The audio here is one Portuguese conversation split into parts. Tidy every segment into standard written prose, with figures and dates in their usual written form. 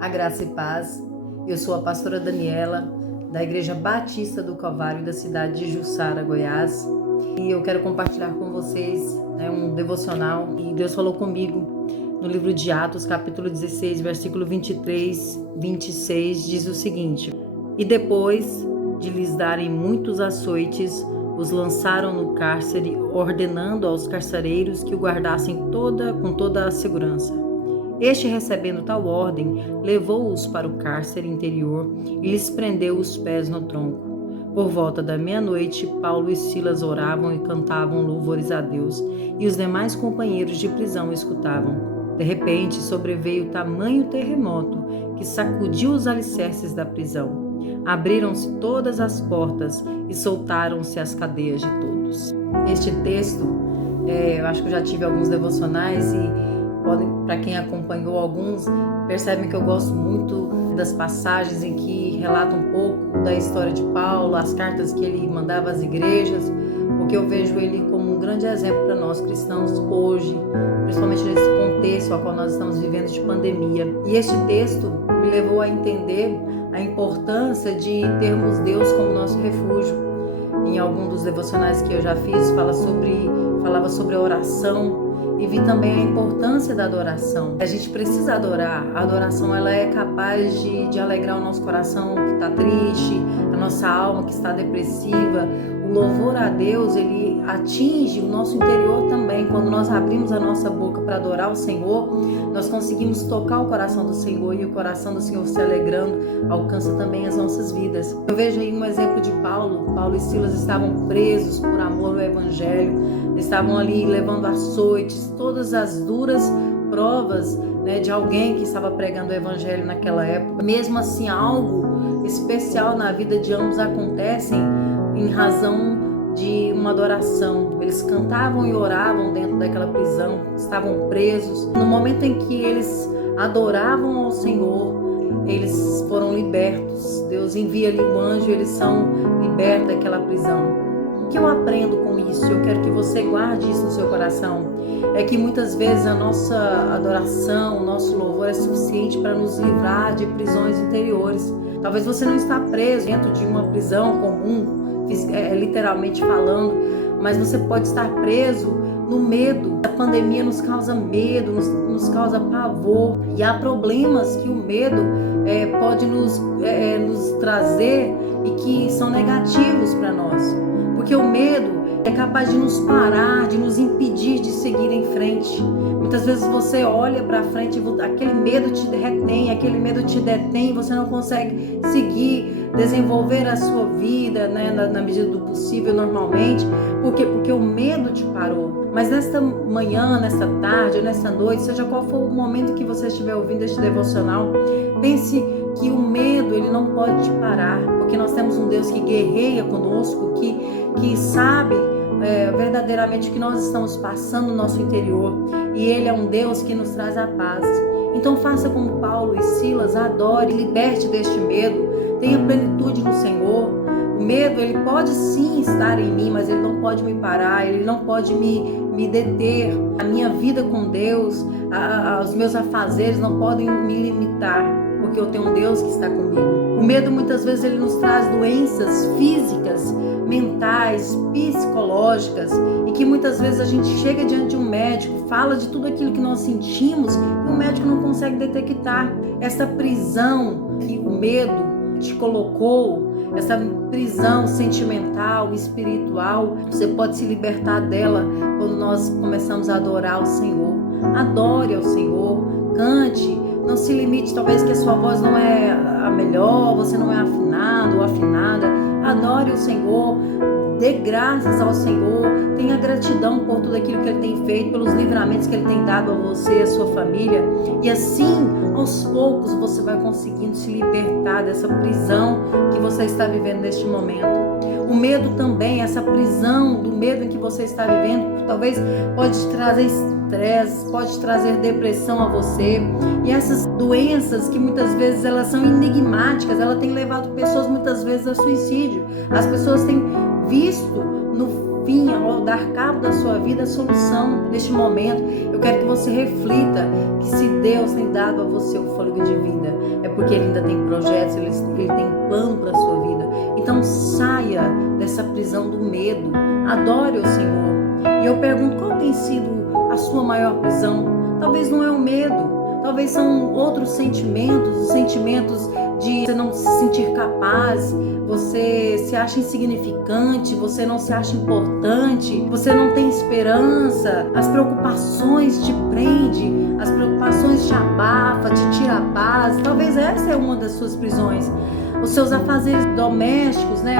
A graça e paz. Eu sou a pastora Daniela, da Igreja Batista do Calvário, da cidade de Jussara, Goiás. E eu quero compartilhar com vocês um devocional. E Deus falou comigo no livro de Atos, capítulo 16, versículo 23, 26, diz o seguinte: E depois de lhes darem muitos açoites, os lançaram no cárcere, ordenando aos carcereiros que o guardassem com toda a segurança. Este, recebendo tal ordem, levou-os para o cárcere interior e lhes prendeu os pés no tronco. Por volta da meia-noite, Paulo e Silas oravam e cantavam louvores a Deus, e os demais companheiros de prisão escutavam. De repente, sobreveio tamanho terremoto que sacudiu os alicerces da prisão. Abriram-se todas as portas e soltaram-se as cadeias de todos. Este texto, eu acho que eu já tive alguns devocionais e para quem acompanhou alguns, percebem que eu gosto muito das passagens em que relata um pouco da história de Paulo, as cartas que ele mandava às igrejas, porque eu vejo ele como um grande exemplo para nós cristãos hoje, principalmente nesse contexto ao qual nós estamos vivendo de pandemia. E este texto me levou a entender a importância de termos Deus como nosso refúgio. Em algum dos devocionais que eu já fiz, falava sobre a oração, e vi também a importância da adoração. A gente precisa adorar. A adoração, ela é capaz de alegrar o nosso coração que está triste, a nossa alma que está depressiva. O louvor a Deus, ele atinge o nosso interior também. Quando nós abrimos a nossa boca para adorar o Senhor, nós conseguimos tocar o coração do Senhor, e o coração do Senhor se alegrando alcança também as nossas vidas. Eu vejo aí um exemplo de Paulo. Paulo e Silas estavam presos por amor ao Evangelho, estavam ali levando açoites, todas as duras provas de alguém que estava pregando o Evangelho naquela época. Mesmo assim, algo especial na vida de ambos acontecem em razão de uma adoração. Eles cantavam e oravam dentro daquela prisão, estavam presos. No momento em que eles adoravam ao Senhor, eles foram libertos. Deus envia ali um anjo e eles são libertos daquela prisão. O que eu aprendo com isso? Eu quero que você guarde isso no seu coração. É que muitas vezes a nossa adoração, o nosso louvor é suficiente para nos livrar de prisões interiores. Talvez você não está preso dentro de uma prisão comum, literalmente falando, mas você pode estar preso no medo. A pandemia nos causa medo, nos causa pavor, e há problemas que o medo pode nos trazer e que são negativos para nós. Porque o medo é capaz de nos parar, de nos impedir de seguir em frente. Muitas vezes você olha para frente e aquele medo te retém, e você não consegue seguir, desenvolver a sua vida na medida do possível normalmente. Por quê? Porque o medo te parou. Mas nesta manhã, nesta tarde ou nesta noite, seja qual for o momento que você estiver ouvindo este devocional, pense que o medo, ele não pode te parar, porque nós temos um Deus que guerreia conosco, que sabe verdadeiramente o que nós estamos passando no nosso interior, e Ele é um Deus que nos traz a paz. Então faça como Paulo e Silas, adore, liberte deste medo, tenha plenitude no Senhor. O medo, ele pode sim estar em mim, mas ele não pode me parar, ele não pode me deter. A minha vida com Deus, os meus afazeres não podem me limitar, porque eu tenho um Deus que está comigo. O medo muitas vezes ele nos traz doenças físicas, mentais, psicológicas, e que muitas vezes a gente chega diante de um médico, fala de tudo aquilo que nós sentimos e o médico não consegue detectar. Essa prisão que o medo te colocou, essa prisão sentimental, espiritual, você pode se libertar dela quando nós começamos a adorar o Senhor. Adore ao Senhor, cante. Não se limite, talvez que a sua voz não é a melhor, você não é afinado ou afinada. Adore o Senhor, dê graças ao Senhor, tenha gratidão por tudo aquilo que Ele tem feito, pelos livramentos que Ele tem dado a você e a sua família. E assim, aos poucos, você vai conseguindo se libertar dessa prisão que você está vivendo neste momento. O medo também, essa prisão do medo em que você está vivendo, talvez pode te trazer estresse, pode te trazer depressão a você. E essas doenças que muitas vezes elas são enigmáticas, ela tem levado pessoas muitas vezes a suicídio. As pessoas têm visto no fim, ao dar cabo da sua vida, a solução neste momento. Eu quero que você reflita que se Deus tem dado a você o fôlego de vida, é porque Ele ainda tem projetos, Ele tem plano para a sua vida. Então saia dessa prisão do medo, adore o Senhor. E eu pergunto, qual tem sido a sua maior prisão? Talvez não é o medo, talvez são outros sentimentos, os sentimentos de você não se sentir capaz, você se acha insignificante, você não se acha importante, você não tem esperança, as preocupações te prendem, as preocupações te abafam, te tiram a paz. Talvez essa é uma das suas prisões. Os seus afazeres domésticos, né?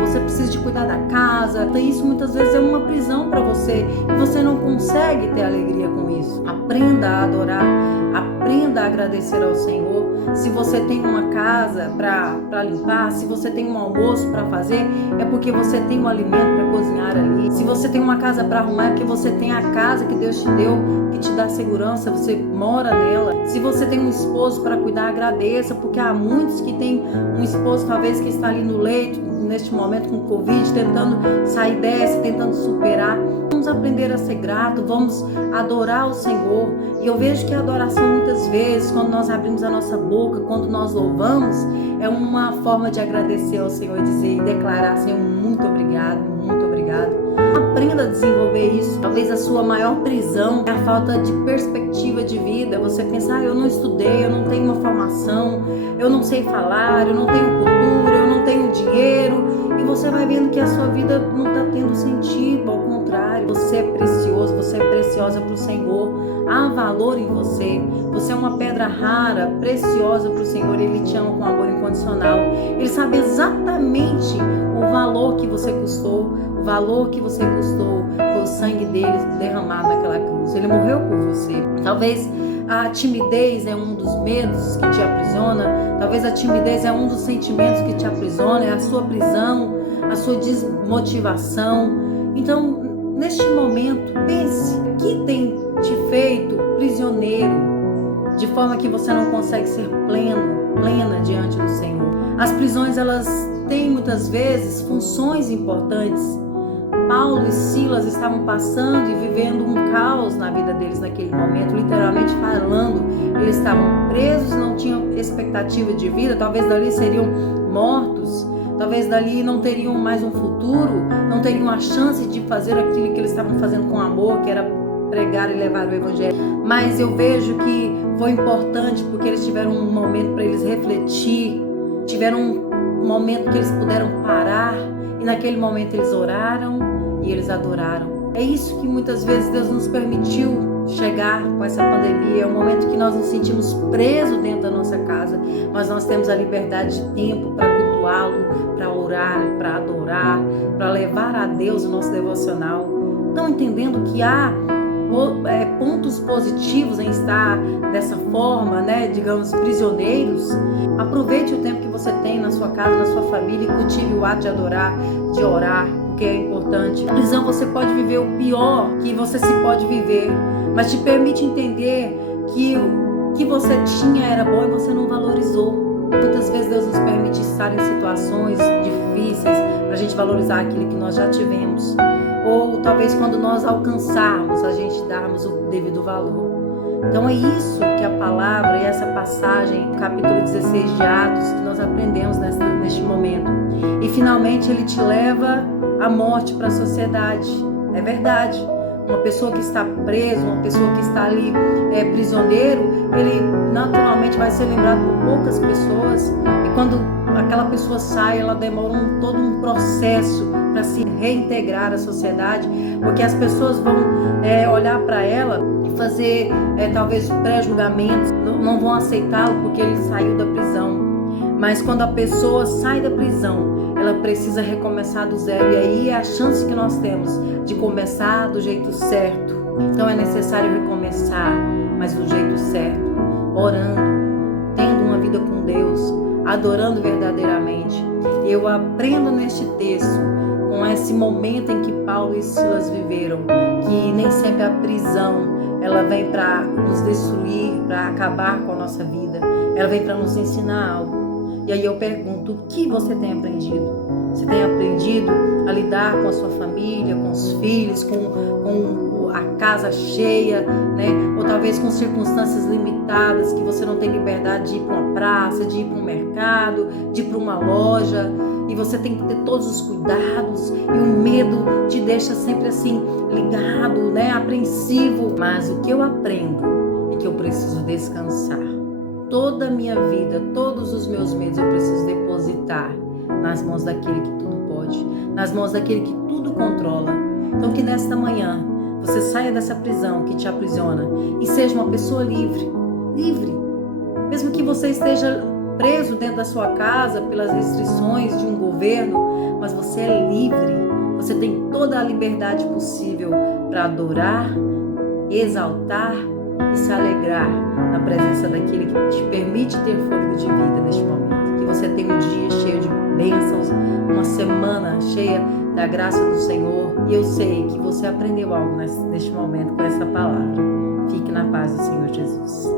Você precisa de cuidar da casa. Isso muitas vezes é uma prisão para você e você não consegue ter alegria com isso. Aprenda a adorar, aprenda a agradecer ao Senhor. Se você tem uma casa para limpar, se você tem um almoço para fazer, é porque você tem um alimento para cozinhar ali. Se você tem uma casa para arrumar, é porque você tem a casa que Deus te deu, que te dá segurança, você mora nela. Se você tem um esposo para cuidar, agradeça, porque há muitos que têm um esposo talvez que está ali no leito, neste momento com Covid, tentando sair dessa, tentando superar. Vamos aprender a ser grato, vamos adorar o Senhor. E eu vejo que a adoração muitas vezes, quando nós abrimos a nossa boca, quando nós louvamos, é uma forma de agradecer ao Senhor e dizer e declarar: Senhor, muito obrigado, muito obrigado. Aprenda a desenvolver isso. Talvez a sua maior prisão é a falta de perspectiva de vida. Você pensa, eu não estudei, eu não tenho uma formação, eu não sei falar, eu não tenho cultura, eu não tenho dinheiro. E você vai vendo que a sua vida não está tendo sentido. Ao contrário, você é precioso, você é preciosa para o Senhor. Há valor em você. Você é uma pedra rara, preciosa para o Senhor. Ele te ama com amor incondicional. Ele sabe exatamente o valor que você custou. O valor que você custou foi o sangue dele derramado naquela cruz. Ele morreu por você. Talvez a timidez é um dos medos que te aprisiona. Talvez a timidez é um dos sentimentos que te aprisiona. É a sua prisão, a sua desmotivação. Então, neste momento, pense: o que tem te feito prisioneiro, de forma que você não consegue ser plena diante do Senhor? As prisões, elas têm muitas vezes funções importantes. Paulo e Silas estavam passando e vivendo um caos na vida deles naquele momento, literalmente falando. Eles estavam presos, não tinham expectativa de vida, talvez dali seriam mortos, talvez dali não teriam mais um futuro, não teriam a chance de fazer aquilo que eles estavam fazendo com amor, que era pregar e levar o Evangelho. Mas eu vejo que foi importante, porque eles tiveram um momento para eles refletir, tiveram um momento que eles puderam parar, e naquele momento eles oraram e eles adoraram. É isso que muitas vezes Deus nos permitiu chegar com essa pandemia. É um momento que nós nos sentimos presos dentro da nossa casa, mas nós temos a liberdade de tempo para cultuá-lo, para orar, para adorar, para levar a Deus o nosso devocional. Estão entendendo que há pontos positivos em estar dessa forma, né, digamos, prisioneiros? Aproveite o tempo que você tem na sua casa, na sua família, e cultive o ato de adorar, de orar, porque é importante. Na prisão você pode viver o pior que você se pode viver, mas te permite entender que o que você tinha era bom e você não valorizou. Muitas vezes Deus nos permite estar em situações difíceis para a gente valorizar aquilo que nós já tivemos. Ou talvez quando nós alcançarmos, a gente darmos o devido valor. Então é isso que a palavra e essa passagem, no capítulo 16 de Atos, que nós aprendemos neste momento. E finalmente ele te leva à morte para a sociedade. É verdade. Uma pessoa que está preso, uma pessoa que está ali prisioneiro, ele naturalmente vai ser lembrado por poucas pessoas. E quando aquela pessoa sai, ela demora todo um processo para se reintegrar à sociedade, porque as pessoas vão olhar para ela e fazer talvez pré-julgamentos, não vão aceitá-lo porque ele saiu da prisão. Mas quando a pessoa sai da prisão, ela precisa recomeçar do zero, e aí é a chance que nós temos de começar do jeito certo. Então é necessário recomeçar, mas do jeito certo, orando, tendo uma vida com Deus, adorando verdadeiramente. E eu aprendo neste texto, com esse momento em que Paulo e Silas viveram, que nem sempre a prisão ela vem para nos destruir, para acabar com a nossa vida. Ela vem para nos ensinar algo. E aí eu pergunto: o que você tem aprendido? Você tem aprendido a lidar com a sua família, com os filhos, com a casa cheia, né? Ou talvez com circunstâncias limitadas, que você não tem liberdade de ir para uma praça, de ir para um mercado, de ir para uma loja, e você tem que ter todos os cuidados, e o medo te deixa sempre assim, ligado, né? Apreensivo. Mas o que eu aprendo é que eu preciso descansar. Toda a minha vida, todos os meus medos eu preciso depositar nas mãos daquele que tudo pode, nas mãos daquele que tudo controla. Então que nesta manhã você saia dessa prisão que te aprisiona e seja uma pessoa livre, livre. Mesmo que você esteja preso dentro da sua casa pelas restrições de um governo, mas você é livre. Você tem toda a liberdade possível para adorar, exaltar e se alegrar na presença daquele que te permite ter fôlego de vida neste momento. Que você tenha um dia cheio de bênçãos, uma semana cheia da graça do Senhor. E eu sei que você aprendeu algo neste momento com essa palavra. Fique na paz do Senhor Jesus.